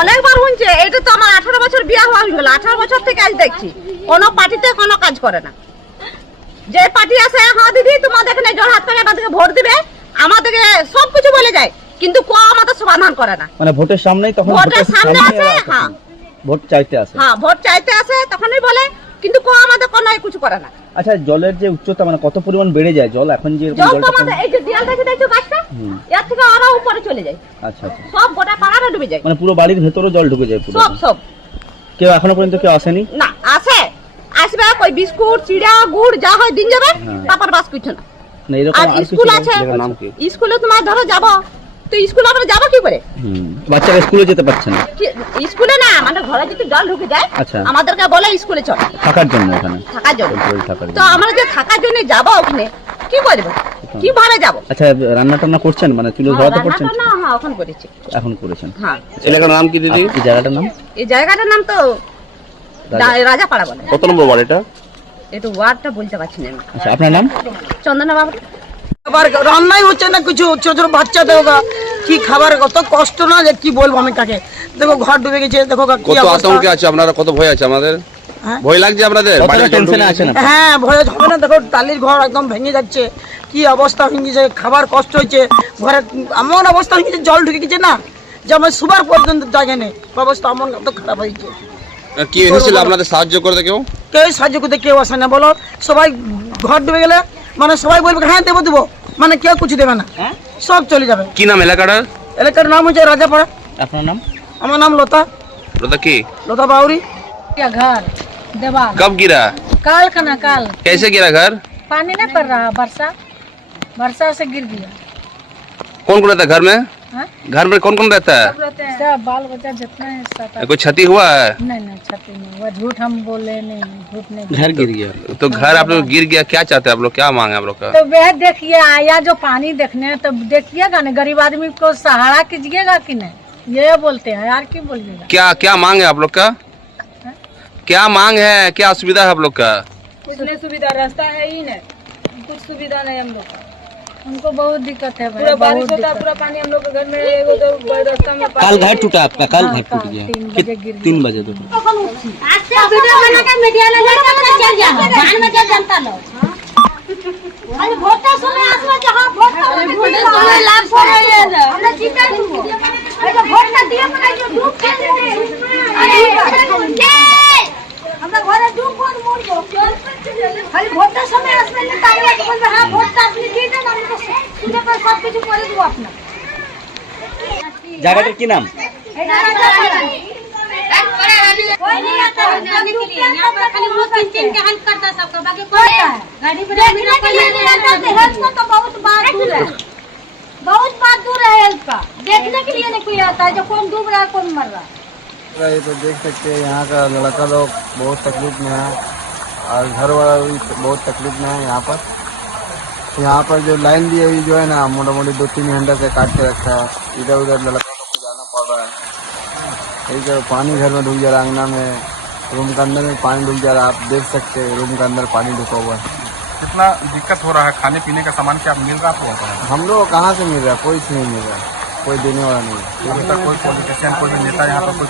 অনেকবার হচ্ছে। এটা তো আমার 18 বছর বিয়ে হওয়া হয়ে গেল, 18 বছর থেকে আজ দেখছি কোনো পার্টিতে কোনো কাজ করে না। যে পার্টি আছে, হ্যাঁ দিদি তোমাদের এখানে জোর হাত করে আমাদেরকে ভোট দিবে, আমাদেরকে সবকিছু বলে যায়, কিন্তু কেউ আমাদের সমাধান করে না। মানে ভোটের সামনেই তখন ভোটের সামনে আছে, হ্যাঁ ভোট চাইতে আসে। হ্যাঁ ভোট চাইতে আসে, তখনই বলে, কিন্তু কেউ আমাদের কোনো কিছু করে না। আচ্ছা, জলের যে উচ্চতা মানে কত পরিমাণ বেড়ে যায় জল এখন যে এরকম জল তো জলটা আমাদের এই যে দেয়াল দেখে দেখছো গাছটা, এর থেকে আরো উপরে চলে যায়। আচ্ছা আচ্ছা, সব গোটা পাড়াটা ডুবে যায়, মানে পুরো বাড়ির ভেতরও জল ঢুকে যায় পুরো। সব সব। কেউ এখনো পর্যন্ত কেউ আসেনি? না আসে, আসবে কই বিস্কুট চিড়া গুড় যা হয় দিন যাবে, তারপর বাস কিছু না। না এরকম আর আর কিছু স্কুল আছে, নাম কি? স্কুলে তোমার ধরো যাবো, তো স্কুলে আমরা যাবো কি করে? বাচ্চারা স্কুলে যেতে পারছে না। স্কুলে না, আমাদের ঘরে যদি জল ঢুকে যায়, আচ্ছা, আমাদেরকে বলে স্কুলে চল থাকার জন্য, এখানে থাকার জন্য। থাকার তো জন্য। আমরা যে থাকার জন্য যাবো ওখানে কি করবো, কিভাবে যাবো? আচ্ছা, রান্না টান্না করছেন মানে চুলো ধরাতে করছেন? না হ্যাঁ এখন করেছি, এখন করেছেন। হ্যাঁ। এলাকার নাম কি দিদি? এই জায়গাটার নাম? এই জায়গাটার নাম তো রাজাপাড়া বলে। কত নম্বর ওয়ার্ড এটা? একটু ওয়ার্ডটা বলতে পারছি না। আচ্ছা, আপনার নাম? চন্দনা বাবু। খাবার রান্নাই হচ্ছে না কিছু, ছোট ছোট বাচ্চা দেখো কি খাবার, কত কষ্ট না যে কি বলবো আমি কাকে। দেখো ঘর ডুবে গেছে, দেখো কি কত অবস্থা। আতঙ্কে আছে আপনারা, কত ভয় আছে আমাদের? হ্যাঁ? ভয় লাগছে আপনাদের? কতটা টেনশনে আছেন আপনি? হ্যাঁ ভয় হবে না, দেখো টালির ঘর একদম ভেঙে যাচ্ছে, কি অবস্থা হয়ে গেছে, খাবার কষ্ট হয়েছে ঘরে, এমন অবস্থা হয়ে গেছে জল ঢুকে গেছে না যে আমার সুবার পর্যন্ত জায়গা নেই, অবস্থা এমন এত খারাপ হয়েছে। কি এনেছিল আপনাদের সাহায্য করতে কেউ? কেউ সাহায্য করতে কেউ আসে না, বলো সবাই ঘর ডুবে গেলে মানে সবাই বলবে হ্যাঁ দেবো দেবো, মানে কেউ কিছু দেবে না, সব চলে যাবে। কি নাম এলাকাটার? এলাকার নাম হচ্ছে রাজাপাড়া। আপনার নাম? আমার নাম লতা, लता की? लता बावरी। क्या घर देवाल कब गिरा? काल का ना काल कैसे गिरा घर? पानी नहीं पड़ रहा, वर्षा से गिर गया। कौन कौन रहता है घर में? हाँ? घर में कौन कौन रहता है? सब बाल बच्चा जितना है सब। कोई क्षति हुआ है? नहीं क्षति नहीं हुआ, झूठ हम बोले नहीं, झूठ नहीं घर गिर गया तो घर आप लोग गिर गया, क्या चाहते हैं आप लोग, क्या मांग है आप लोग का? तो वह देखिए आया जो पानी देखने, तो देखिएगा ना, गरीब आदमी को सहारा कीजिएगा कि नहीं, ये बोलते हैं यार, की बोलिएगा। क्या क्या मांग है आप लोग का? क्या मांग है, क्या असुविधा है आप लोग का? कुछ नहीं सुविधा, रास्ता है ही नहीं, कुछ सुविधा नहीं हम लोग का, हमको बहुत दिक्कत है भाई, पूरा बारिश होता है, पूरा पानी हम लोग के घर में, एगो तो रास्ता में कल घर टूटा आपका? कल घर टूट गया 3 बजे गिर 3 बजे तो वीडियो बना के मीडिया ले जाके अपना चल जाना, जान में क्या जनता लोग। अरे वोट समय आसवा जहां वोट समय लाभ पड़े ये हमने जीते तुमको, अरे वोट ना दिए मना जो डूब के अरे हमरा घरे डूब कोन मोड़ दो, खाली वोट समय आसवा ने ताकला तो बोल हां वोट आपने दिए ना, हमको सुने पर सब कुछ करे दो अपना। জায়গাটার কি নাম? कोई नहीं आता है जाने के लिए, यहाँ पर खाली वो किचन के हेल्प करता है सबका, बाकी कोई नहीं है। गाड़ी पर देखने के लिए नहीं आता है, हेल्प का तो बहुत बात दूर है, बहुत बात दूर है हेल्प का, देखने के लिए नहीं कोई आता है, जो कौन डूब रहा है कौन मर रहा है। ये तो देख सकते हैं यहाँ का लड़का लोग बहुत तकलीफ में है और घर वाला भी बहुत तकलीफ में है। यहाँ पर जो लाइन दी हुई जो है ना, मोटा मोटी 2-3 घंटे से काट के रखा है, इधर उधर लड़का लोग को जाना पड़ रहा है। एक पानी घर में ढुक जा रहा है, अंगना में, रूम के अंदर में पानी ढुक जा रहा है, आप देख सकते हैं रूम के अंदर पानी ढुका हुआ है। कितना दिक्कत हो रहा है, खाने पीने का सामान क्या मिल रहा है आपको? हम लोग कहाँ से मिल रहा है, कोई से नहीं मिल रहा है, कोई देने वाला नहीं है। अभी तक कोई पॉलिटिशियन, कोई भी नेता यहाँ पर कोई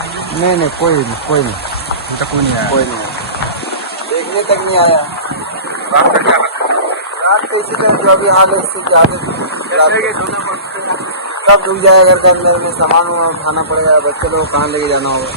नहीं कोई नहीं, अभी तक कोई नहीं आया? कोई नहीं आया, देखने तक नहीं आया। रात का क्या हालत है? रात को इसी तरह जो अभी हाल है इससे ज़्यादा सब डूब जाएगा, घर के अंदर में सामान उठाना पड़ेगा, बच्चे लोग कहाँ लेके जाना होगा।